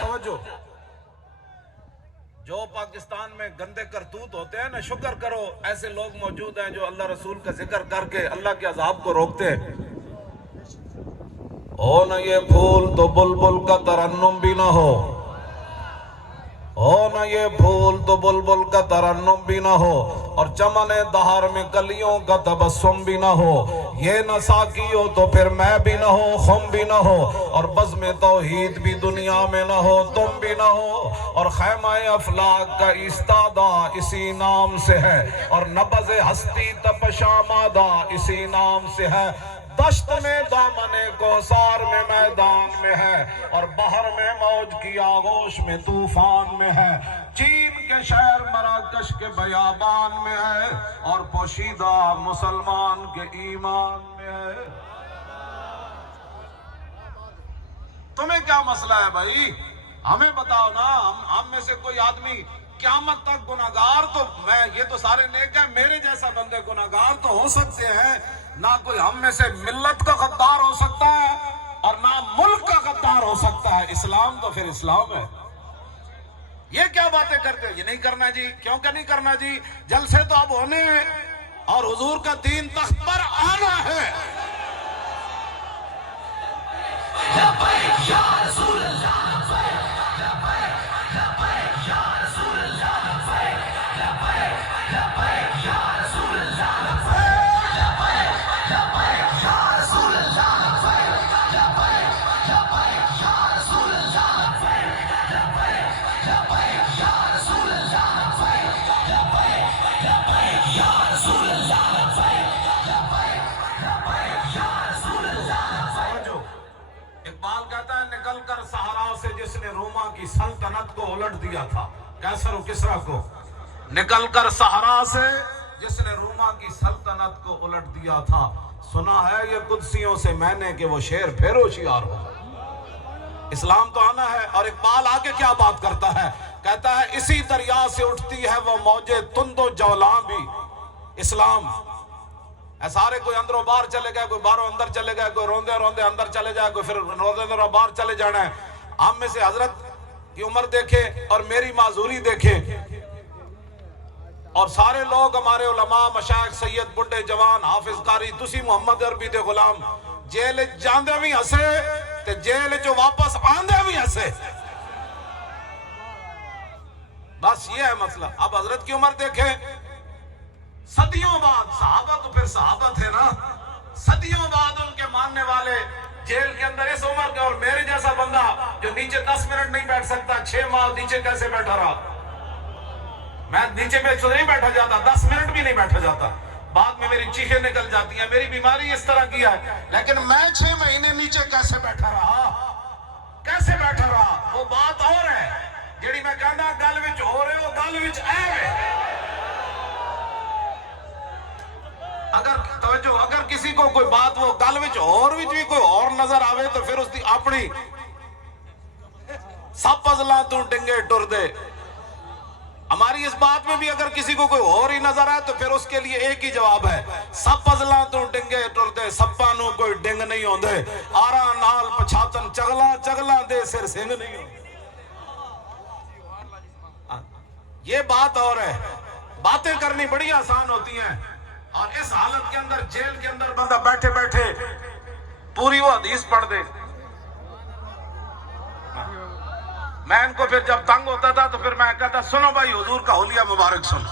توجہ، جو پاکستان میں گندے کرتوت ہوتے ہیں نا، شکر کرو ایسے لوگ موجود ہیں جو اللہ رسول کا ذکر کر کے اللہ کے عذاب کو روکتے ہیں۔ ہو نہ یہ پھول تو بلبل کا ترنم بھی نہ ہو، ہو نہ یہ پھول تو بلبل کا ترنم بھی نہ ہو، اور چمن دہار میں کلیوں کا تبسم بھی نہ ہو، یہ نہ ساقی ہو تو پھر میں بھی نہ ہو، خم بھی نہ ہو، اور بزم توحید بھی دنیا میں نہ ہو، تم بھی نہ ہو، اور خیمہ افلاک کا ایستادہ اسی نام سے ہے، اور نبض ہستی تپش آمادہ اسی نام سے ہے، دشت میں دامن کوثر میں میدان میں ہے، اور بحر میں موج کی آغوش میں طوفان میں ہے، چین کے شہر مراکش کے بیابان میں ہے، اور پوشیدہ مسلمان کے ایمان میں ہے۔ تمہیں کیا مسئلہ ہے بھائی؟ ہمیں بتاؤ نا، ہم میں سے کوئی آدمی قیامت تک گناہگار، تو میں یہ تو سارے نیک ہیں، میرے جیسا بندے گناہگار تو ہو سکتے ہیں، نہ کوئی ہم میں سے ملت کا غدار ہو سکتا ہے اور نہ ملک کا غدار ہو سکتا ہے۔ اسلام تو پھر اسلام ہے۔ یہ کیا باتیں کرتے ہو؟ یہ نہیں کرنا جی، کیوں کہ نہیں کرنا جی؟ جلسے تو اب ہونے ہیں اور حضور کا دین تخت پر آنا ہے۔ اقبال کہتا ہے نکل کر صحرا سے جس نے روما کی سلطنت کو الٹ دیا تھا، کیسر و کسریٰ کو، نکل کر صحرا سے جس نے روما کی سلطنت کو الٹ دیا تھا، سنا ہے یہ قدسیوں سے میں نے کہ وہ شیر پھر ہوشیار ہو۔ اسلام تو آنا ہے۔ اور اقبال آگے کیا بات کرتا ہے؟ کہتا ہے اسی دریا سے اٹھتی ہے وہ موجے تند و جولاں بھی، اسلام اے سارے کوئی اندر و باہر چلے گئے، کوئی باہروں اندر چلے گئے، کوئی روندے روندے اندر چلے جائے، کوئی پھر روندے روندے باہر چلے جانا ہے۔ ہم میں سے حضرت کی عمر دیکھے اور میری معذوری دیکھے، اور سارے لوگ ہمارے علماء مشائخ سید بڈھے جوان حافظ قاری تسی محمد عربی دے غلام جیل جاندے بھی ہسے تے جیل جو واپس آندے بھی ہسے۔ بس یہ ہے مسئلہ۔ اب حضرت کی عمر دیکھیں، صدیوں بعد، صحابہ تو پھر صحابہ تھے نا، صدیوں بعد ان کے ماننے والے جیل کے اندر اس عمر کے، اور میرے جیسا بندہ جو نیچے 10 منٹ نہیں بیٹھ سکتا، 6 ماہ نیچے کیسے بیٹھا رہا؟ میں نیچے پہ نہیں بیٹھا جاتا، 10 منٹ بھی نہیں بیٹھا جاتا، بعد میں میری چیخیں نکل جاتی ہیں، میری بیماری اس طرح کی ہے، لیکن میں 6 مہینے نیچے کیسے بیٹھا رہا؟ کیسے بیٹھا رہا؟ وہ بات اور ہے جیڑی میں کہنا گل وچ ہو رہے ہو، گل وچ اے ہے۔ اگر کسی کو کوئی بات وہ گل وچ اور بھی کوئی اور نظر آوے تو پھر اس دی اپنی سب ازلاں تو ڈنگے ٹر دے۔ ہماری اس بات میں بھی اگر کسی کو کوئی اور ہی نظر آئے تو پھر اس کے لیے ایک ہی جواب ہے، سب ازلاں تو ڈنگے ٹر دے، سپاں نو کوئی ڈنگ نہیں ہوندے، آرا نال پچھاتن چگلا چگلا دے سر سنگ نہیں ہوندے۔ یہ بات اور ہے۔ باتیں کرنی بڑی آسان ہوتی ہیں، اور اس حالت کے اندر جیل کے اندر بندہ بیٹھے بیٹھے پوری وہ حدیث پڑھ دے۔ میں ان کو پھر جب تنگ ہوتا تھا تو پھر میں کہتا سنو بھائی حضور کا حلیہ مبارک سنو۔